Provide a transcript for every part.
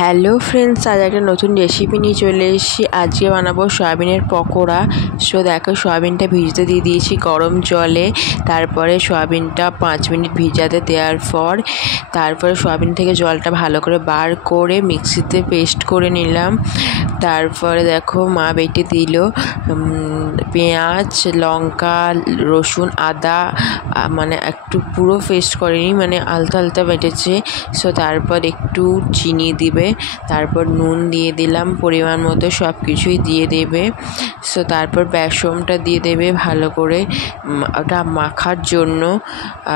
Hello friends, আজ একটা নতুন রেসিপি নিয়ে চলে এসেছি। আজকে বানাবো সয়াবিনের পকোড়া। সো দেখো, সয়াবিনটা ভিজতে দিয়ে দিয়েছি গরম জলে। তারপরে সয়াবিনটা 5 মিনিট ভিজাতে দেওয়ার পর তারপরে সয়াবিন থেকে জলটা ভালো করে বার করে মিক্সিতে পেস্ট করে নিলাম। তারপরে দেখো মা বেটে দিল পেঁয়াজ, লঙ্কা, রসুন, আদা, মানে একটু পুরো পেস্ট করেনি, মানে আলতা আলতা বেটেছে। সো তারপর একটু চিনি দিবে, তারপর নুন দিয়ে দিলাম পরিমাণ মতো, সব কিছুই দিয়ে দেবে। সো তারপর বেসনটা দিয়ে দেবে ভালো করে ওটা মাখার জন্য।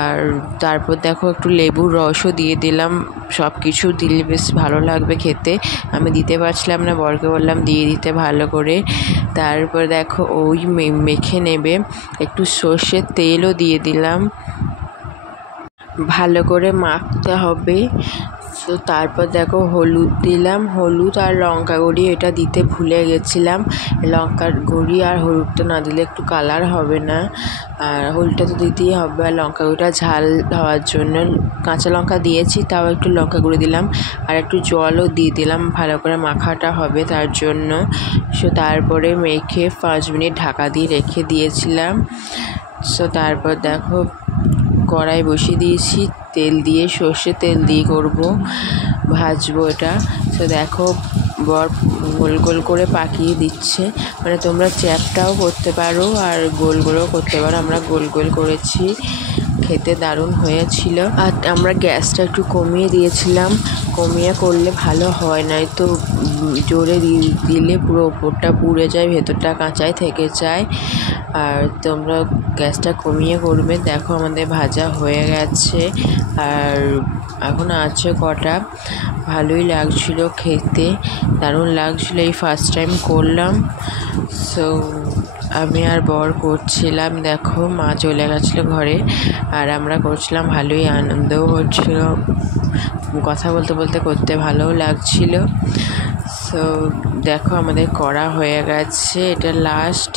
আর তারপর দেখো একটু লেবুর রসও দিয়ে দিলাম। সব কিছু দিলে বেশ ভালো লাগবে খেতে। আমি দিতে পারছিলাম না, বরকে বললাম দিয়ে দিতে ভালো করে। তারপর দেখো ওই মেখে নেবে, একটু সর্ষের তেলও দিয়ে দিলাম, ভালো করে মাখতে হবে। তো তারপর দেখো হলুদ দিলাম, হলুদ আর লঙ্কা গুঁড়ি এটা দিতে ভুলে গেছিলাম। লঙ্কার গুঁড়ি আর হলুদটা না দিলে একটু কালার হবে না, আর হলুদটা তো দিতেই হবে। আর লঙ্কা গুঁড়িটা ঝাল হওয়ার জন্য কাঁচা লঙ্কা দিয়েছি, তাও একটু লঙ্কা গুঁড়ি দিলাম, আর একটু জলও দিয়ে দিলাম, ভালো করে মাখাটা হবে তার জন্য। সো তারপরে মেখে 5 মিনিট ঢাকা দিয়ে রেখে দিয়েছিলাম। সো তারপর দেখো কড়াই বসিয়ে দিয়েছি, তেল দিয়ে, সর্ষের তেল দিয়ে করবো, ভাজবো এটা। তো দেখো বর গোল গোল করে পাকিয়ে দিচ্ছে, মানে তোমরা চ্যাপটাও করতে পারো আর গোল গোলও করতে পারো। আমরা গোল গোল করেছি, খেতে দারুণ হয়েছিল। আর আমরা গ্যাসটা একটু কমিয়ে দিয়েছিলাম, কমিয়ে করলে ভালো হয়, নয় তো জোরে দিলে পুরো ওপরটা পুড়ে যায়, ভেতরটা কাঁচাই থেকে যায়। আর তোমরা গ্যাসটা কমিয়ে করবে। দেখো আমাদের ভাজা হয়ে গেছে, আর এখন আছে কটা। ভালোই লাগছিল খেতে, দারুণ লাগছিল। এই ফার্স্ট টাইম করলাম। সো আমি আর বর করছিলাম, দেখো মা চলে গেছিলো ঘরে, আর আমরা করছিলাম। ভালোই আনন্দও হচ্ছিল, কথা বলতে বলতে করতে ভালোও লাগছিল। সো দেখো আমাদের করা হয়ে গেছে, এটা লাস্ট।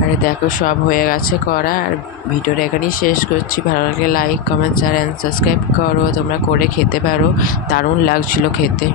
আর দেখো সব হয়ে গেছে করা। আর ভিডিওটা এখানেই শেষ করছি। ভালো লাগলে like, comment, share and subscribe করো। তোমরা করে খেতে পারো, দারুণ লাগছিল খেতে।